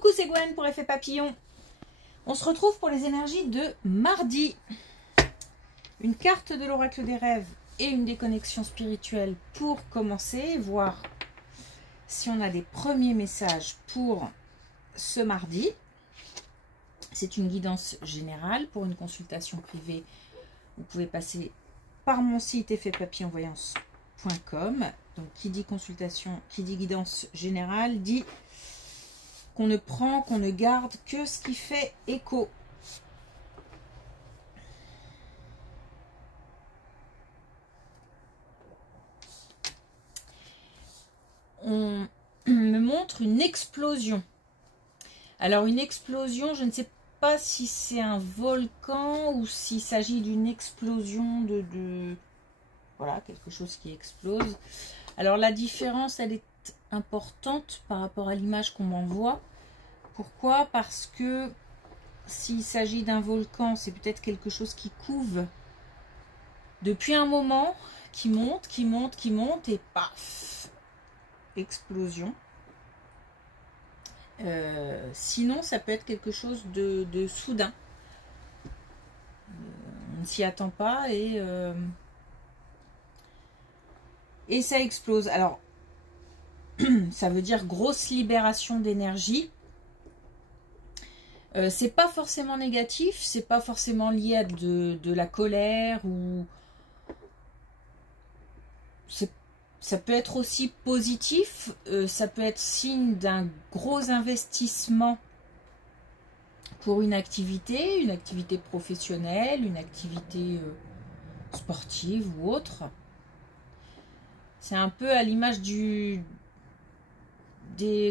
Coucou, c'est Gwen pour Effet Papillon. On se retrouve pour les énergies de mardi. Une carte de l'oracle des rêves et une déconnexion spirituelle pour commencer, voir si on a des premiers messages pour ce mardi. C'est une guidance générale. Pour une consultation privée, vous pouvez passer par mon site effetpapillonvoyance.com. Donc qui dit consultation, qui dit guidance générale, dit qu'on ne prend, qu'on ne garde que ce qui fait écho. On me montre une explosion. Alors une explosion, je ne sais pas si c'est un volcan ou s'il s'agit d'une explosion de voilà, quelque chose qui explose. Alors la différence, elle est importante par rapport à l'image qu'on m'envoie. Pourquoi? Parce que s'il s'agit d'un volcan, c'est peut-être quelque chose qui couve depuis un moment, qui monte, qui monte, qui monte, et paf, explosion. Sinon, ça peut être quelque chose de soudain. On ne s'y attend pas et ça explose. Alors, ça veut dire grosse libération d'énergie. C'est pas forcément négatif, c'est pas forcément lié à de la colère ou ça peut être aussi positif, ça peut être signe d'un gros investissement pour une activité professionnelle, une activité sportive ou autre. C'est un peu à l'image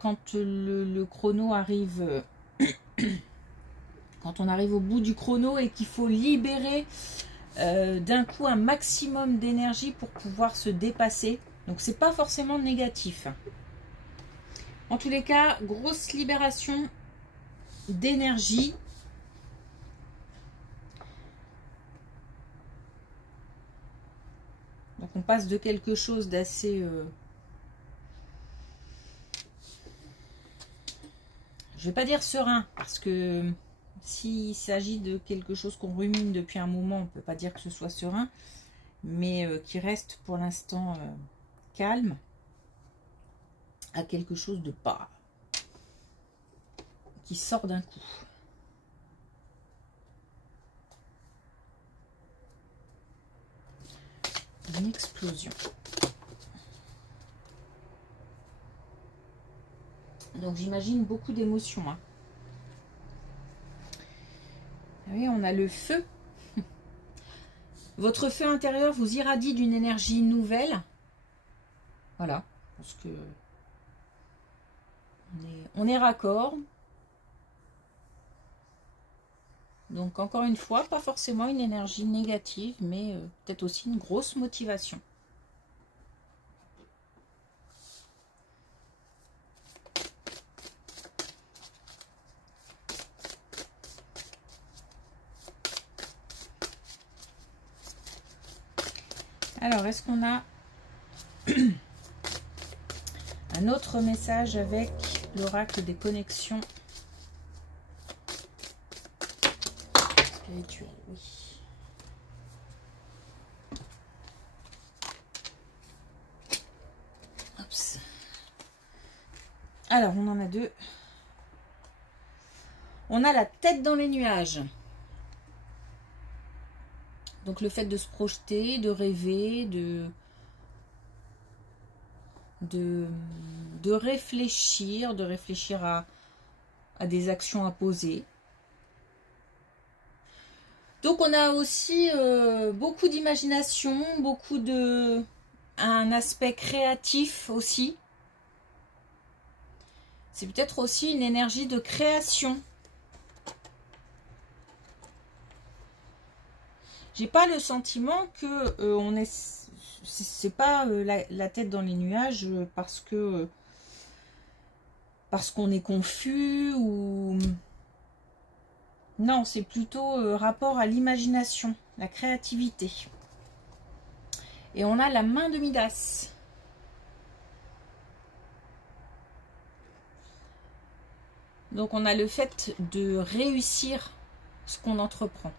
quand le chrono arrive, quand on arrive au bout du chrono et qu'il faut libérer d'un coup un maximum d'énergie pour pouvoir se dépasser. Donc c'est pas forcément négatif. En tous les cas, grosse libération d'énergie. Donc on passe de quelque chose d'assez je vais pas dire serein, parce que s'il s'agit de quelque chose qu'on rumine depuis un moment, on ne peut pas dire que ce soit serein, mais qui reste pour l'instant calme, à quelque chose de pas, qui sort d'un coup. Une explosion. Donc j'imagine beaucoup d'émotions. Hein. Oui, on a le feu. Votre feu intérieur vous irradie d'une énergie nouvelle. Voilà, parce que on est raccord. Donc encore une fois, pas forcément une énergie négative, mais peut-être aussi une grosse motivation. Alors, est-ce qu'on a un autre message avec l'oracle des connexions spirituelles? Oui. Oups. Alors, on en a deux. On a la tête dans les nuages. Donc le fait de se projeter, de rêver, de réfléchir, à des actions à poser. Donc on a aussi beaucoup d'imagination, un aspect créatif aussi. C'est peut-être aussi une énergie de création. J'ai pas le sentiment que c'est pas la tête dans les nuages parce qu'on est confus ou non, c'est plutôt rapport à l'imagination, la créativité. Et on a la main de Midas. Donc on a le fait de réussir ce qu'on entreprend.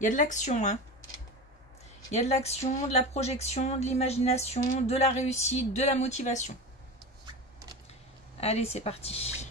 Il y a de l'action, hein. Il y a de l'action, de la projection, de l'imagination, de la réussite, de la motivation. Allez, c'est parti.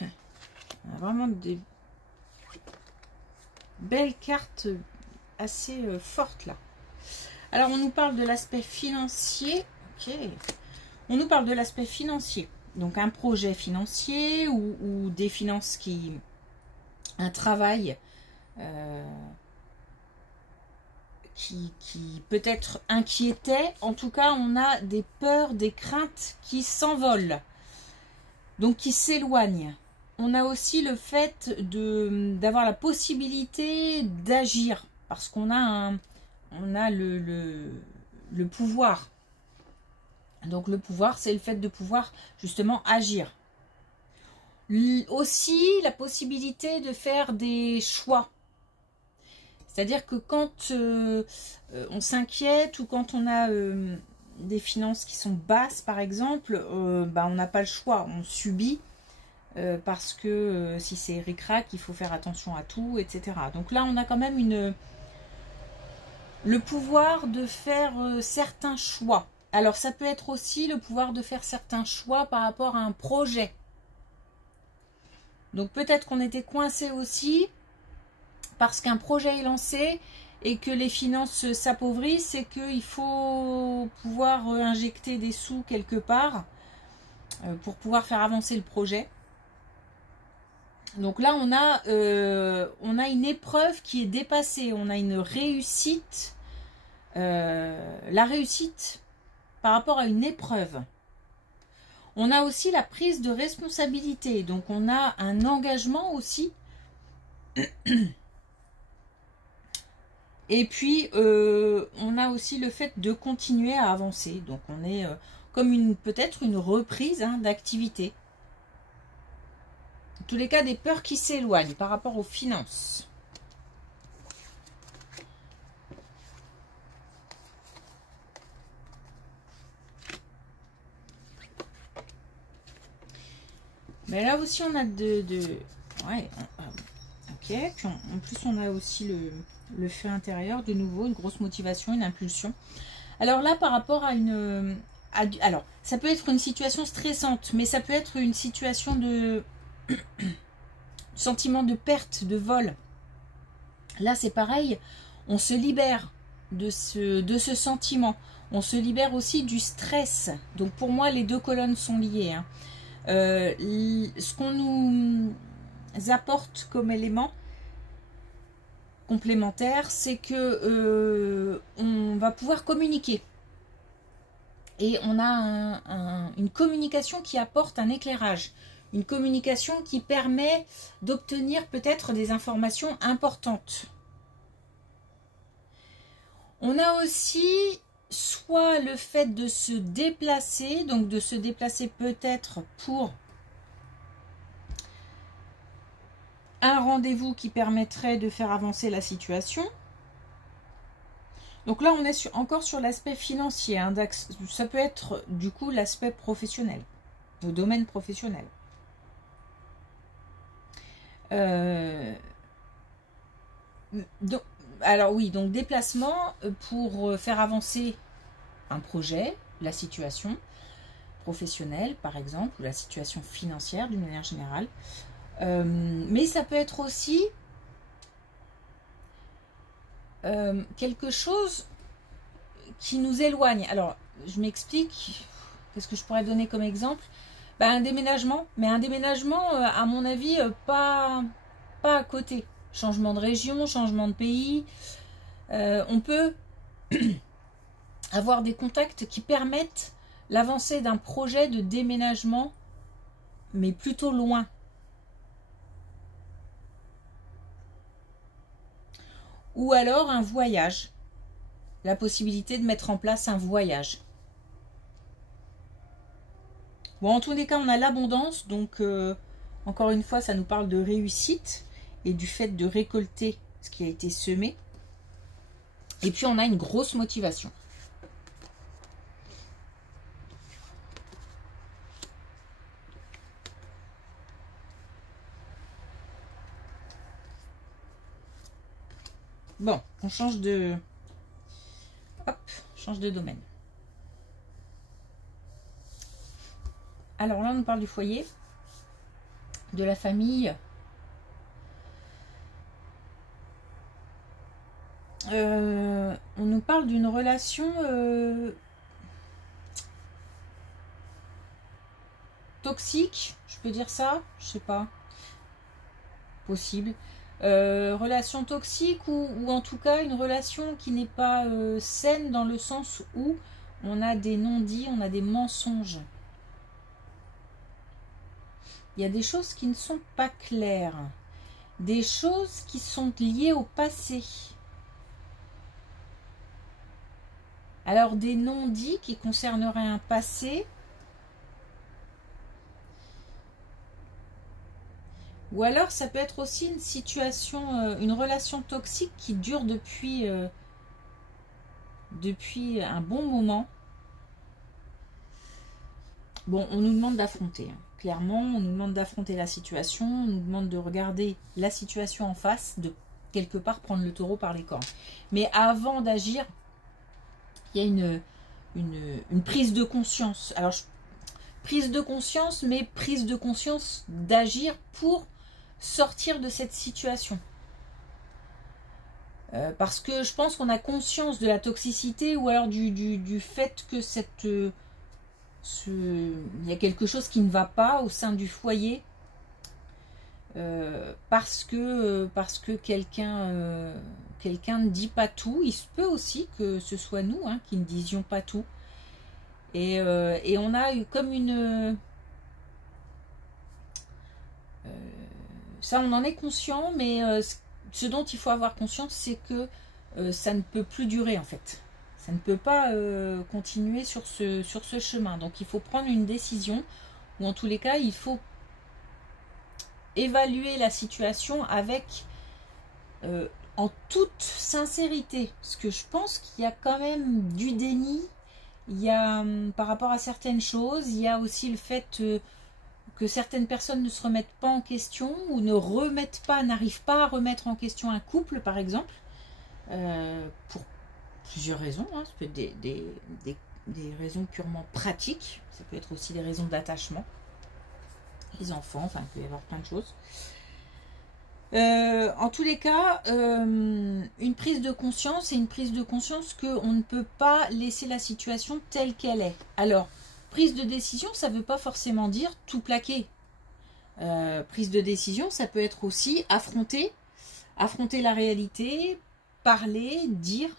On a vraiment des belles cartes assez fortes là. Alors, on nous parle de l'aspect financier. Ok. On nous parle de l'aspect financier. Donc, un projet financier ou des finances qui... Un travail qui peut-être inquiétait. En tout cas, on a des peurs, des craintes qui s'envolent. Donc, qui s'éloignent. On a aussi le fait d'avoir la possibilité d'agir. Parce qu'on a, le pouvoir. Donc le pouvoir, c'est le fait de pouvoir justement agir. Aussi la possibilité de faire des choix. C'est-à-dire que quand on s'inquiète ou quand on a des finances qui sont basses par exemple, on n'a pas le choix, on subit parce que si c'est ric-rac, il faut faire attention à tout, etc. Donc là on a quand même le pouvoir de faire certains choix. Alors, ça peut être aussi le pouvoir de faire certains choix par rapport à un projet. Donc, peut-être qu'on était coincé aussi parce qu'un projet est lancé et que les finances s'appauvrissent et qu'il faut pouvoir injecter des sous quelque part pour pouvoir faire avancer le projet. Donc là, on a une épreuve qui est dépassée. On a une réussite. La réussite par rapport à une épreuve. On a aussi la prise de responsabilité. Donc, on a un engagement aussi. Et puis, on a aussi le fait de continuer à avancer. Donc, on est comme peut-être une reprise d'activité. En tous les cas, des peurs qui s'éloignent par rapport aux finances. Mais là aussi, on a ouais, ok. Puis en plus, on a aussi le feu intérieur, de nouveau, une grosse motivation, une impulsion. Alors là, par rapport à alors, ça peut être une situation stressante, mais ça peut être une situation de sentiment de perte, de vol. Là, c'est pareil, on se libère de ce sentiment. On se libère aussi du stress. Donc, pour moi, les deux colonnes sont liées, hein. Ce qu'on nous apporte comme élément complémentaire, c'est que on va pouvoir communiquer et on a une communication qui apporte un éclairage, une communication qui permet d'obtenir peut-être des informations importantes. On a aussi soit le fait de se déplacer, donc de se déplacer peut-être pour un rendez-vous qui permettrait de faire avancer la situation. Donc là, on est encore sur l'aspect financier, hein, ça peut être du coup l'aspect professionnel, le domaine professionnel. Alors oui, donc déplacement pour faire avancer un projet, la situation professionnelle par exemple, ou la situation financière d'une manière générale. Mais ça peut être aussi quelque chose qui nous éloigne. Alors, je m'explique. Qu'est-ce que je pourrais donner comme exemple? Un déménagement, mais un déménagement, à mon avis, pas à côté. Changement de région, changement de pays. On peut avoir des contacts qui permettent l'avancée d'un projet de déménagement, mais plutôt loin. Ou alors un voyage. La possibilité de mettre en place un voyage. Bon, en tous les cas, on a l'abondance. Donc, encore une fois, ça nous parle de réussite et du fait de récolter ce qui a été semé. Et puis on a une grosse motivation. Bon, on change de... Hop, change de domaine. Alors là, on nous parle du foyer, de la famille. On nous parle d'une relation toxique, je peux dire ça? Je sais pas. Possible. Relation toxique ou en tout cas une relation qui n'est pas saine dans le sens où on a des non-dits, on a des mensonges. Il y a des choses qui ne sont pas claires, des choses qui sont liées au passé. Alors des non-dits qui concerneraient un passé, ou alors ça peut être aussi une situation, une relation toxique qui dure depuis un bon moment. Bon, on nous demande d'affronter, hein. Clairement, on nous demande d'affronter la situation, on nous demande de regarder la situation en face, de quelque part prendre le taureau par les cornes. Mais avant d'agir, il y a une prise de conscience. Alors, prise de conscience, mais prise de conscience d'agir pour sortir de cette situation. Parce que je pense qu'on a conscience de la toxicité ou alors du fait que il y a quelque chose qui ne va pas au sein du foyer parce que quelqu'un ne dit pas tout. Il se peut aussi que ce soit nous qui ne disions pas tout. Et on a eu comme ça on en est conscient, mais ce dont il faut avoir conscience, c'est que ça ne peut plus durer en fait. Ça ne peut pas continuer sur ce chemin. Donc il faut prendre une décision, ou en tous les cas, il faut évaluer la situation avec en toute sincérité. Parce que je pense qu'il y a quand même du déni. Il y a par rapport à certaines choses, il y a aussi le fait que certaines personnes ne se remettent pas en question ou n'arrivent pas à remettre en question un couple, par exemple, pour plusieurs raisons, hein. Ça peut être des raisons purement pratiques, ça peut être aussi des raisons d'attachement, les enfants, enfin il peut y avoir plein de choses. En tous les cas, une prise de conscience, et une prise de conscience qu'on ne peut pas laisser la situation telle qu'elle est. Alors, prise de décision, ça ne veut pas forcément dire tout plaquer. Prise de décision, ça peut être aussi affronter la réalité, parler, dire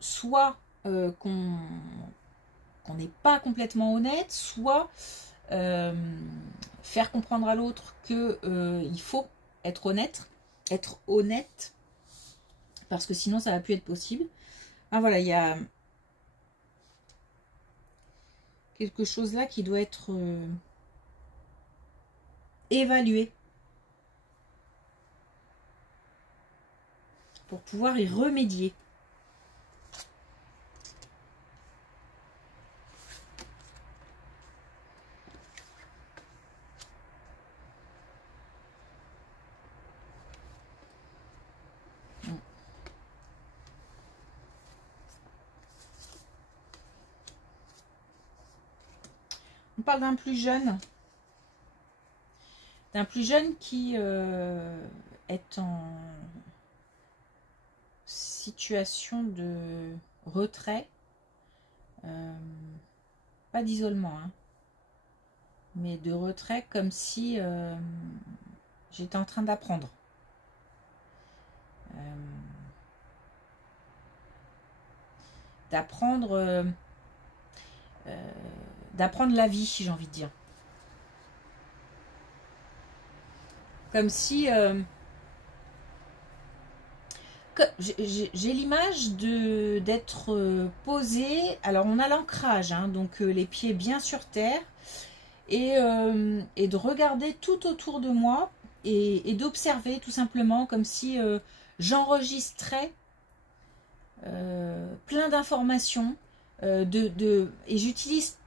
soit qu'on n'est pas complètement honnête, soit faire comprendre à l'autre que il faut être honnête, parce que sinon ça va plus être possible. Ah, voilà, il y a quelque chose là qui doit être évalué pour pouvoir y remédier. On parle d'un plus jeune qui est en situation de retrait, pas d'isolement, mais de retrait, comme si j'étais en train d'apprendre. D'apprendre la vie, j'ai envie de dire. Comme si j'ai l'image d'être posé. Alors on a l'ancrage, donc les pieds bien sur terre, et de regarder tout autour de moi et d'observer tout simplement, comme si j'enregistrais plein d'informations et j'utilise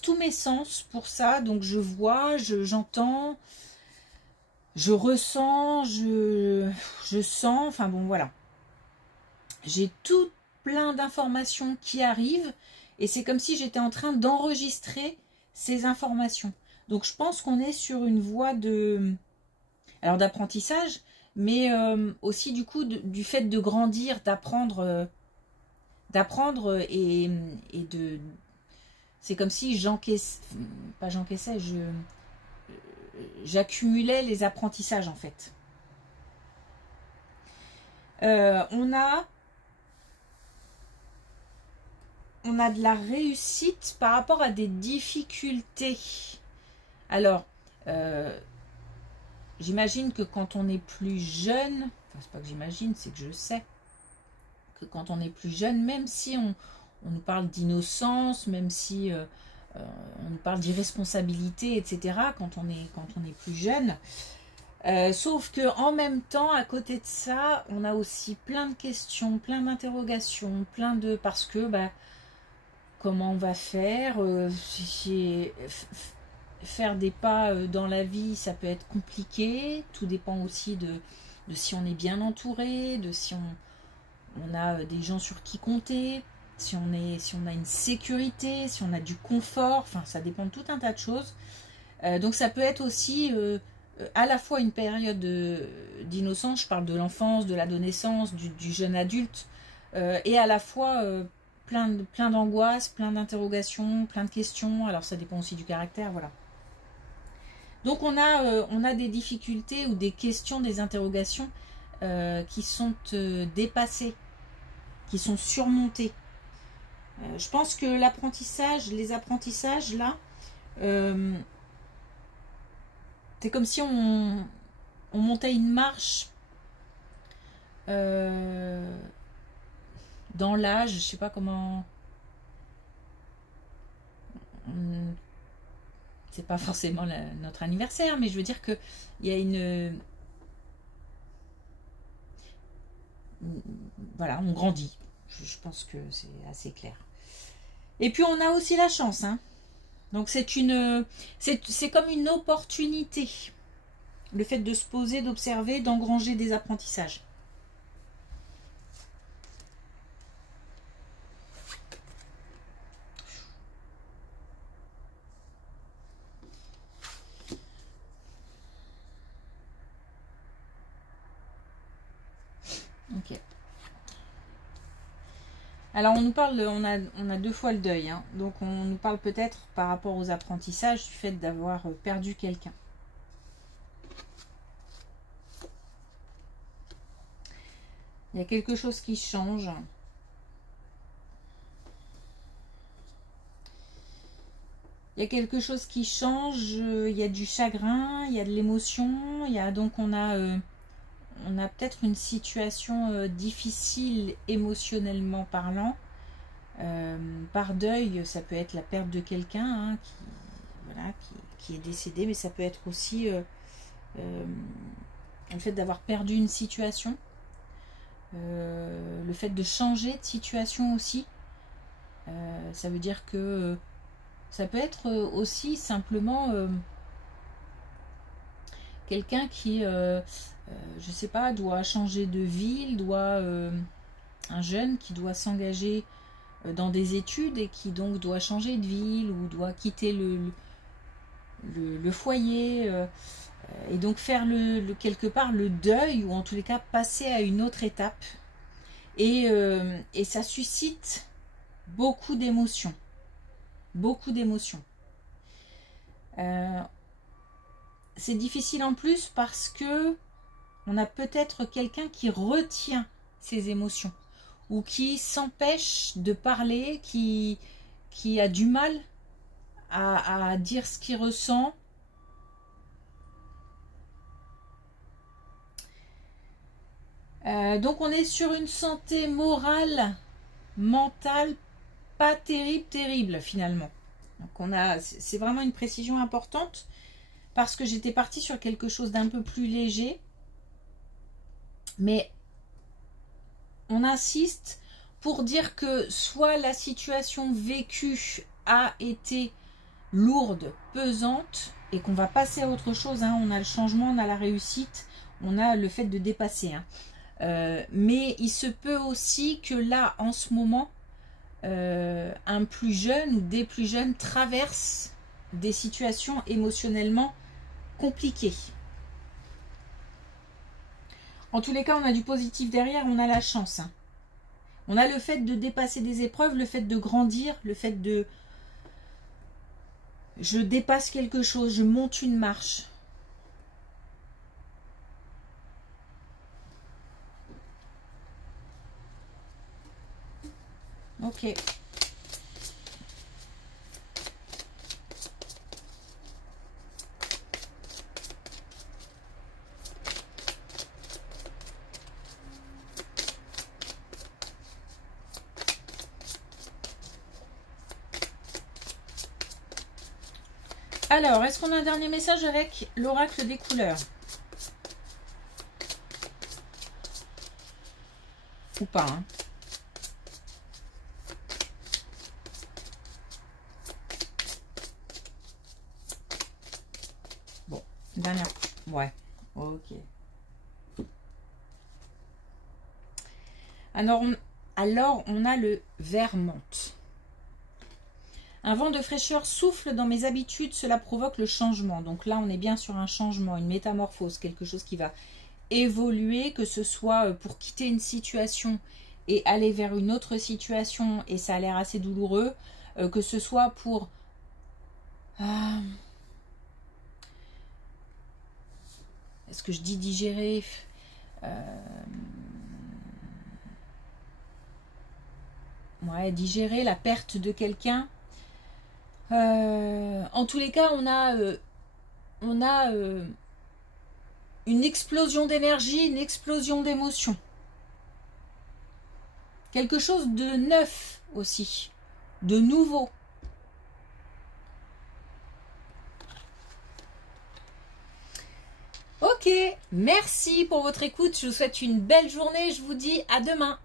tous mes sens pour ça. Donc je vois, j'entends, je ressens, je sens, enfin bon voilà. J'ai tout plein d'informations qui arrivent et c'est comme si j'étais en train d'enregistrer ces informations. Donc je pense qu'on est sur une voie d'apprentissage, mais aussi du coup du fait de grandir, d'apprendre et de... C'est comme si j'accumulais les apprentissages en fait. On a de la réussite par rapport à des difficultés. Alors, j'imagine que quand on est plus jeune, enfin c'est pas que j'imagine, c'est que je sais, que quand on est plus jeune, même si on nous parle d'innocence, même si on nous parle d'irresponsabilité, etc., quand on est plus jeune, sauf que en même temps, à côté de ça, on a aussi plein de questions, plein d'interrogations, parce que comment on va faire, faire des pas dans la vie, ça peut être compliqué. Tout dépend aussi de si on est bien entouré, de si on a des gens sur qui compter, si on a une sécurité, si on a du confort. Enfin, ça dépend de tout un tas de choses. Donc ça peut être aussi à la fois une période d'innocence, je parle de l'enfance, de l'adolescence, du jeune adulte, et à la fois plein d'angoisses, plein d'interrogations, plein de questions. Alors ça dépend aussi du caractère, voilà. Donc on a des difficultés ou des questions, des interrogations qui sont dépassées, qui sont surmontées. Je pense que les apprentissages là, c'est comme si on montait une marche dans l'âge, je sais pas comment. C'est pas forcément notre anniversaire, mais je veux dire que il y a voilà, on grandit. Je pense que c'est assez clair. Et puis on a aussi la chance, hein. Donc c'est comme une opportunité, le fait de se poser, d'observer, d'engranger des apprentissages. Ok. Alors on nous parle, on a 2 fois le deuil, hein. Donc on nous parle peut-être par rapport aux apprentissages du fait d'avoir perdu quelqu'un. Il y a quelque chose qui change. Il y a quelque chose qui change, il y a du chagrin, il y a de l'émotion, donc on a peut-être une situation difficile émotionnellement parlant. Par deuil, ça peut être la perte de quelqu'un, hein, qui est décédé, mais ça peut être aussi le fait d'avoir perdu une situation, le fait de changer de situation aussi. Ça veut dire que ça peut être aussi simplement quelqu'un qui, je sais pas, doit changer de ville, un jeune qui doit s'engager dans des études et qui donc doit changer de ville ou doit quitter le foyer et donc faire quelque part le deuil, ou en tous les cas passer à une autre étape, et ça suscite beaucoup d'émotions. C'est difficile en plus parce que on a peut-être quelqu'un qui retient ses émotions ou qui s'empêche de parler, qui a du mal à dire ce qu'il ressent. Donc on est sur une santé morale, mentale, pas terrible finalement. Donc c'est vraiment une précision importante. parce que j'étais partie sur quelque chose d'un peu plus léger. Mais on insiste pour dire que soit la situation vécue a été lourde, pesante, et qu'on va passer à autre chose. Hein. On a le changement, on a la réussite, on a le fait de dépasser. Hein. Mais il se peut aussi que là, en ce moment, un plus jeune ou des plus jeunes traversent des situations émotionnellement compliquées. En tous les cas, on a du positif derrière, on a la chance. Hein. On a le fait de dépasser des épreuves, le fait de grandir, le fait de... Je dépasse quelque chose, je monte une marche. Ok. Alors, est-ce qu'on a un dernier message avec l'oracle des couleurs? Ou pas, hein? Bon, dernière. Ouais, ok. Alors, on a le Vermante. Un vent de fraîcheur souffle dans mes habitudes, cela provoque le changement. Donc là, on est bien sur un changement, une métamorphose, quelque chose qui va évoluer, que ce soit pour quitter une situation et aller vers une autre situation, et ça a l'air assez douloureux, que ce soit pour... Est-ce que je dis digérer? Ouais, digérer la perte de quelqu'un. En tous les cas, on a une explosion d'énergie, une explosion d'émotions. Quelque chose de neuf aussi, de nouveau. Ok, merci pour votre écoute. Je vous souhaite une belle journée. Je vous dis à demain.